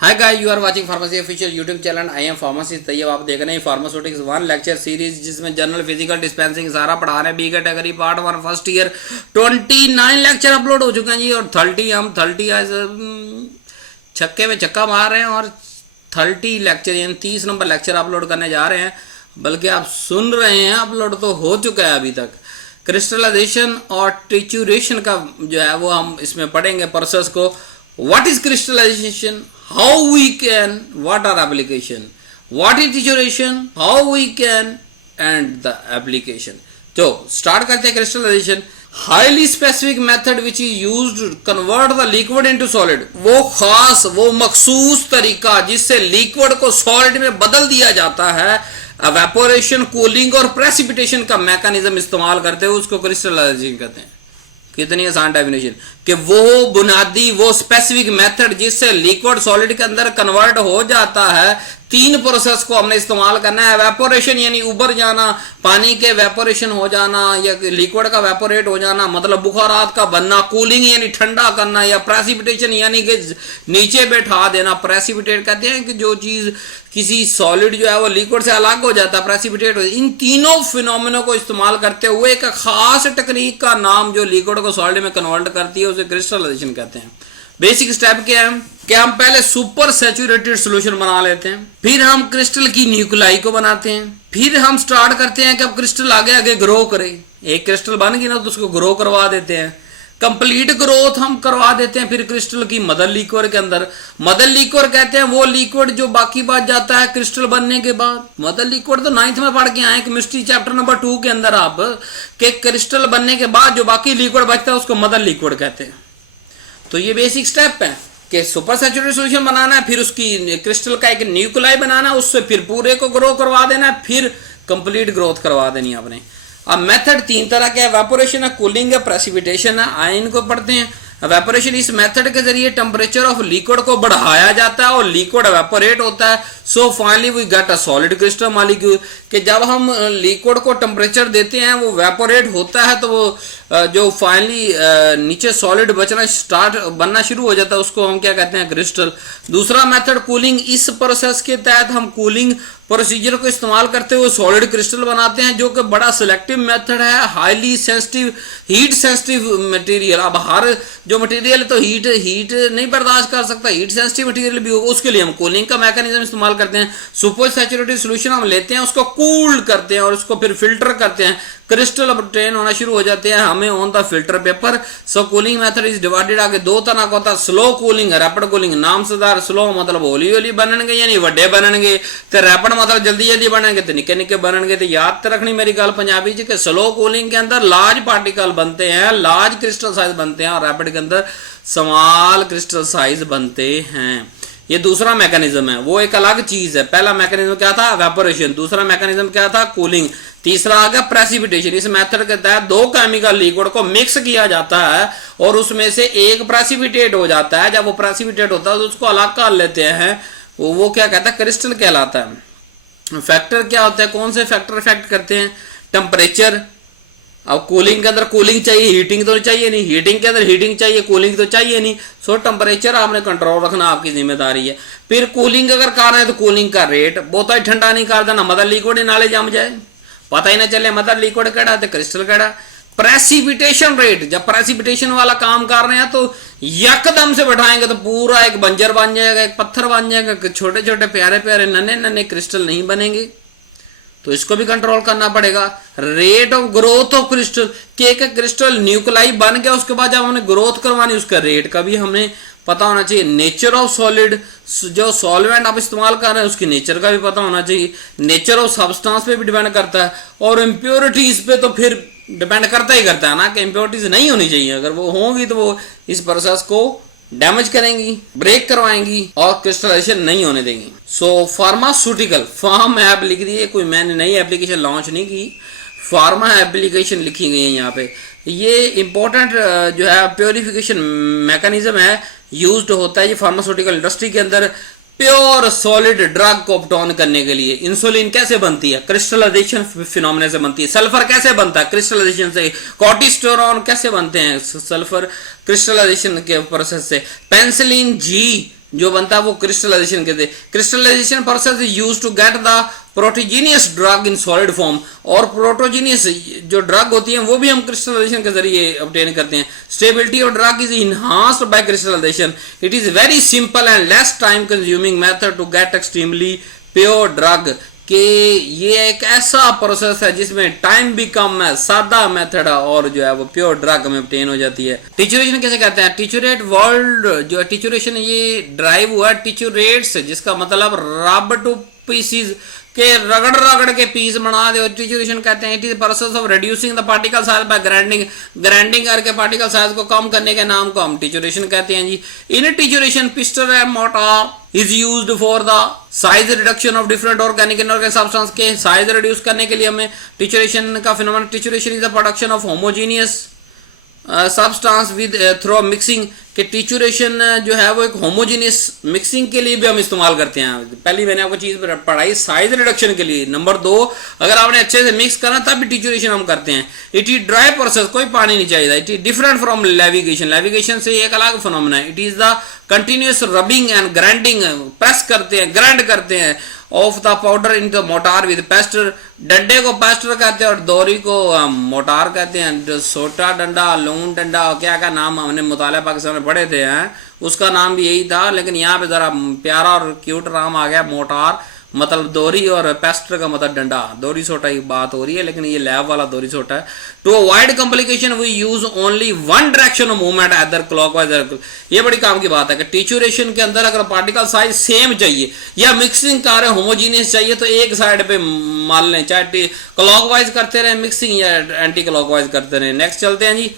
Hi guys, you are watching pharmacy official YouTube channel. I am pharmacist Tayyab. आप देख रहे हैं फार्मास्यूटिक्स 1 लेक्चर सीरीज, जिसमें जनरल फिजिकल डिस्पेंसिंग सारा पढ़ा रहे हैं। B category part 1 first year 29 lecture upload हो चुके हैं जी। और 30 आज छक्के में छक्का मार रहे हैं और 30 लेक्चर यानी 30 नंबर लेक्चर अपलोड करने जा रहे हैं। बल्कि आप सुन रहे हैं, अपलोड तो हो चुका है अभी तक। क्रिस्टलाइजेशन और ट्रिचुरेशन का जो है वो हम इसमें पढ़ेंगे प्रोसेस को। What is crystallization, how we can, what are application, what is trituration, how we can, and the application. तो स्टार्ट करते हैं crystallization. Highly specific method which is used to convert the liquid into solid. वो खास, वो मखसूस तरीका जिससे liquid को सॉलिड में बदल दिया जाता है, एवेपोरेशन, कूलिंग और प्रेसिपिटेशन का मैकेनिज्म इस्तेमाल करते हुए उसको क्रिस्टलाइजेशन कहते हैं। कितनी आसान डेफिनेशन कि वो बुनियादी, वो स्पेसिफिक मेथड जिससे लिक्विड सॉलिड के अंदर कन्वर्ट हो जाता है। 3 प्रोसेस को हमने इस्तेमाल करना है। एवेपोरेशन यानी उबर जाना, पानी के वेपोरेशन हो जाना या लिक्विड का वेपोरेट हो जाना मतलब बुखारात का बनना। कूलिंग यानी ठंडा करना, या प्रेसिपिटेशन यानी कि नीचे बैठा देना। प्रेसिपिटेट कहते हैं कि जो चीज किसी सॉलिड जो है वो लिक्विड से अलग हो जाता है, प्रेसिपिटेट हो। इन तीनों फिनोमेनों को इस्तेमाल करते हुए एक खास टेक्निक का नाम जो लिक्विड को सॉलिड में कन्वर्ट करती है उसे क्रिस्टलाइजेशन कहते हैं। बेसिक स्टेप क्या है कि हम पहले सुपर सैचुरेटेड सॉल्यूशन बना लेते हैं, फिर हम क्रिस्टल की न्यूक्लाई को बनाते हैं, फिर हम स्टार्ट करते हैं कि अब क्रिस्टल आगे आगे ग्रो करे। एक क्रिस्टल बन गई ना तो उसको ग्रो करवा देते हैं। कंप्लीट ग्रोथ हम करवा देते हैं फिर क्रिस्टल की मदर लिक्विड के अंदर। मदर लिक्विड कहते हैं वो लिक्विड जो बाकी बच जाता है क्रिस्टल बनने के बाद। मदर लिक्विड तो 9th में पढ़ के आए केमिस्ट्री चैप्टर नंबर 2 के अंदर आप, के क्रिस्टल बनने के बाद जो बाकी लिक्विड बचता है उसको मदर लिक्विड कहते हैं। तो ये बेसिक स्टेप है कि सुपर सैचुरेटेड सॉल्यूशन बनाना है, फिर उसकी क्रिस्टल का एक न्यूक्लाई बनाना है, उससे फिर पूरे को ग्रो करवा देना है, फिर कंप्लीट ग्रोथ करवा देनी है आपने। अब मेथड 3 तरह के, एवेपोरेशन है, कूलिंग है, प्रेसिपिटेशन है। आइए इनको पढ़ते हैं। एवेपोरेशन, इस मेथड के जरिए टेम्परेचर ऑफ लिक्विड को बढ़ाया जाता है और लिक्विड एवेपोरेट होता है। So finally we get a solid crystal molecule. कि जब हम लिक्विड को टेम्परेचर देते हैं वो वेपोरेट होता है तो वो जो फाइनली नीचे सॉलिड बनना शुरू हो जाता है, उसको हम क्या कहते हैं, क्रिस्टल। दूसरा मेथड कूलिंग। इस प्रोसेस के तहत हम कूलिंग प्रोसीजर को इस्तेमाल करते हुए सॉलिड क्रिस्टल बनाते हैं, जो कि बड़ा सिलेक्टिव मेथड है। Highly sensitive, heat sensitive material. अब हर जो मटेरियल तो हीट नहीं बर्दाश्त कर सकता, हीट सेंसिटिव मटेरियल भी होगा, उसके लिए हम कूलिंग का मैकेनिज्म इस्तेमाल करते हैं। सुपर सैचुरेटेड सॉल्यूशन हम लेते हैं, उसको कूल्ड करते हैं और उसको फिर फिल्टर करते हैं। क्रिस्टल ऑब्टेन होना शुरू हो जाते हैं हमें on the filter paper. So cooling method is divided आगे 2 तरह का होता है, स्लो कूलिंग, रैपिड कूलिंग। नाम सेदार स्लो मतलब हौली हौली बनणगे यानी वड्डे बनणगे, ते रैपिड मतलब जल्दी जल्दी बनणगे ते निक्के निक्के बनणगे। ते याद रखनी मेरी गल पंजाबी च कि स्लो कूलिंग के अंदर लार्ज पार्टिकल बनते हैं, लार्ज क्रिस्टल साइज बनते हैं, और रैपिड के अंदर स्मॉल क्रिस्टल साइज बनते हैं। ये दूसरा मैकेनिज्म है, वो एक अलग चीज है। पहला मैकेनिज्म क्या था, एवेपोरेशन। दूसरा मैकेनिज्म क्या था, कूलिंग। तीसरा आ गया प्रेसिपिटेशन। इस मेथड के तहत 2 केमिकल लिक्विड को मिक्स किया जाता है और उसमें से एक प्रेसिपिटेट हो जाता है। जब वो प्रेसिपिटेट होता है तो उसको अलग कर लेते हैं, वो क्या कहता है, क्रिस्टल कहलाता है। फैक्टर क्या होता है, कौन से फैक्टर इफेक्ट करते हैं, टेम्परेचर। अब कूलिंग के अंदर कूलिंग चाहिए, हीटिंग तो चाहिए नहीं। हीटिंग के अंदर हीटिंग चाहिए, कूलिंग तो चाहिए नहीं। सो टेम्परेचर आपने कंट्रोल रखना, आपकी जिम्मेदारी है। फिर कूलिंग अगर कर रहे हैं तो कूलिंग का रेट बहुत ही ठंडा नहीं कर देना, मदर लिक्विड ही नाले जम जाए, पता ही ना चले मदर लिक्विड केड़ा तो क्रिस्टल केड़ा। प्रेसिपिटेशन रेट, जब प्रेसिपिटेशन वाला काम कर रहे हैं तो यकदम से बैठाएंगे तो पूरा एक बंजर बन जाएगा, एक पत्थर बन जाएगा, छोटे छोटे प्यारे प्यारे नन्हे नन्हे क्रिस्टल नहीं बनेंगे। तो इसको भी कंट्रोल करना पड़ेगा। Rate of growth of crystal, कि एक क्रिस्टल न्यूक्लाई बन गया उसके बाद जब हमने ग्रोथ करवानी उसका रेट का भी हमें पता होना चाहिए। नेचर ऑफ सॉलिड, जो सॉल्वेंट आप इस्तेमाल कर रहे हैं उसकी नेचर का भी पता होना चाहिए। नेचर ऑफ सब्सटेंस पे भी डिपेंड करता है, और इम्प्योरिटीज पे तो फिर डिपेंड करता ही करता है ना, कि इम्प्योरिटीज नहीं होनी चाहिए। अगर वो होंगी तो वो इस प्रोसेस को डैमेज करेंगी, ब्रेक करवाएंगी और क्रिस्टलाइजेशन नहीं होने देंगी। सो फार्मास्यूटिकल, फार्म ऐप लिख दी है, कोई मैंने नई एप्लीकेशन लॉन्च नहीं की, फार्मा एप्लीकेशन लिखी गई है यहाँ पे। ये इंपॉर्टेंट जो है प्योरिफिकेशन मैकेनिज्म है, यूज्ड होता है ये फार्मास्यूटिकल इंडस्ट्री के अंदर प्योर सॉलिड ड्रग को ऑब्टेन करने के लिए। इंसुलिन कैसे बनती है, क्रिस्टलाइजेशन फिनोमेना से बनती है। सल्फर कैसे बनता है, क्रिस्टलाइजेशन से। कॉर्टिस्टेरॉन कैसे बनते हैं, सल्फर क्रिस्टलाइजेशन के प्रोसेस से। पेंसिलिन जी जो बनता है वो क्रिस्टलाइजेशन कहते हैं। Crystallization process is used to get the प्रोटीजीनियस ड्रग इन सॉलिड फॉर्म, और प्रोटोजीनियस जो ड्रग होती है वो भी हम क्रिस्टलाइजेशन के जरिए ऑब्टेन करते हैं। Stability of drug is enhanced by crystallization. It is very simple and less time consuming method to get extremely pure drug, कि ये एक ऐसा प्रोसेस है जिसमें टाइम भी कम है, सादा मेथड है, और जो है वो प्योर ड्रग में ऑब्टेन हो जाती है। टिचुरेशन कैसे कहते हैं? टिचुरेट वर्ड जो है टिचुरेशन ये ड्राइव हुआ टिचुरेट से, जिसका मतलब रब टू पीसीज के रगड़ रगड़ के पीस बना दे, टिचुरेशन कहते हैं। It is process of reducing the particle size by grinding, grinding करके पार्टिकल साइज को कम करने के नाम को हम टिचुरेशन कहते हैं जी। In trituration pestle and mortar is used for the size reduction of different organic inorganic substance के साइज रिड्यूस करने के लिए हमें टिचुरेशन का phenomena. Trituration is the production of homogeneous substance with through mixing, कि टिचुरेशन जो है वो एक होमोजीनियस मिक्सिंग के लिए भी हम इस्तेमाल करते हैं। पहली मैंने आपको चीज पढ़ाई साइज रिडक्शन के लिए। नंबर 2, अगर आपने अच्छे से मिक्स करना तब भी टिचुरेशन हम करते हैं। इट इज ड्राई प्रोसेस, कोई पानी नहीं चाहिए। It is different from levigation, levigation से एक अलग फिनोमेना है। It is the continuous rubbing and grinding, press करते हैं, ग्राइंड करते हैं of the powder in the motor with Pasteur. डंडे को पेस्टर कहते हैं और दोरी को मोटार कहते हैं। सोटा डंडा, लून डंडा, क्या क्या नाम हमने मुताला पाकिस्तान में पढ़े थे हैं, उसका नाम भी यही था, लेकिन यहाँ पे जरा प्यारा और क्यूट नाम आ गया मोटार, मतलब दोरी, और पेस्टर का मतलब डंडा। दोरी सोटा की बात हो रही है, लेकिन ये लैब वाला दोरी सोटा है। To avoid complication we use only one direction of movement either clockwise. ये बड़ी काम की बात है कि टिचुरेशन के अंदर अगर पार्टिकल साइज सेम चाहिए या मिक्सिंग कार्य होमोजीनियस चाहिए तो एक साइड पे मान लें, चाहे क्लॉकवाइज करते रहे मिक्सिंग या एंटी क्लॉकवाइज करते रहे। नेक्स्ट चलते हैं जी,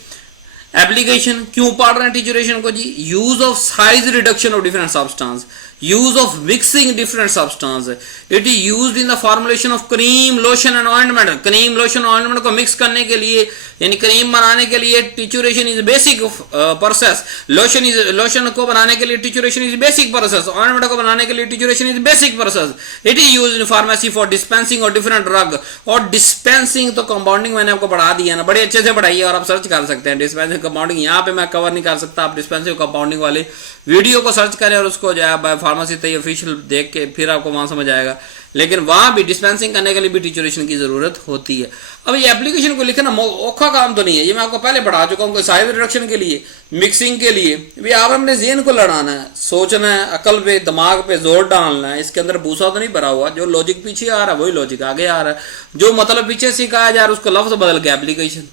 एप्लीकेशन। क्यों पढ़ रहे हैं टिचुरेशन को जी? Use of size reduction of different substance, use of mixing different substance. It is used in the formulation of cream, lotion and ointment. Cream, lotion, ointment को मिक्स करने के लिए, यानी क्रीम बनाने के लिए trituration is basic process. Lotion को बनाने के लिए trituration is basic process. Ointment को बनाने के लिए trituration is basic process. It is used in pharmacy for dispensing और डिफरेंट ड्रग। और डिस्पेंसिंग तो कंपाउंडिंग मैंने आपको पढ़ा दिया ना, बड़े अच्छे से पढ़ाई है और आप सर्च कर सकते हैं। डिस्पेंसिंग कंपाउंडिंग यहाँ पे मैं कवर नहीं कर सकता, आप डिस्पेंसिंग कंपाउंडिंग वाले वीडियो को सर्च करें और उसको जो है फार्मेसी तैयारी ऑफिशियल देख के फिर आपको वहां समझ आएगा। लेकिन वहां भी डिस्पेंसिंग करने के लिए भी टिचुरेशन की जरूरत होती है। अब ये एप्लीकेशन को लिखना औखा काम तो नहीं है, ये मैं आपको पहले पढ़ा चुका हूँ। साइज रिडक्शन के लिए, मिक्सिंग के लिए भी आप अपने ज़हन को लड़ाना है, सोचना है, अकल पे, दिमाग पे जोर डालना है। इसके अंदर भूसा तो नहीं भरा हुआ, जो लॉजिक पीछे आ रहा है वही लॉजिक आगे आ रहा है, जो मतलब पीछे सिखाया जा रहा है उसको लफ्ज बदल के एप्लीकेशन।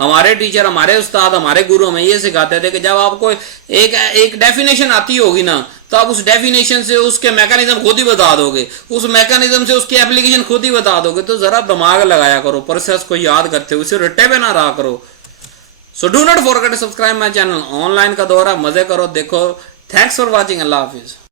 हमारे टीचर, हमारे उस्ताद, हमारे गुरु हमें ये सिखाते थे कि जब आपको एक डेफिनेशन आती होगी ना, तो आप उस डेफिनेशन से उसके मैकेनिज्म खुद ही बता दोगे, उस मैकेनिज्म से उसकी एप्लीकेशन खुद ही बता दोगे। तो जरा दिमाग लगाया करो, प्रोसेस को याद करते हुए उसे रट्टे पे ना रहा करो। So do not forget to subscribe my channel. Online का दौरा, मजे करो, देखो। Thanks for watching. अल्लाह हाफिज।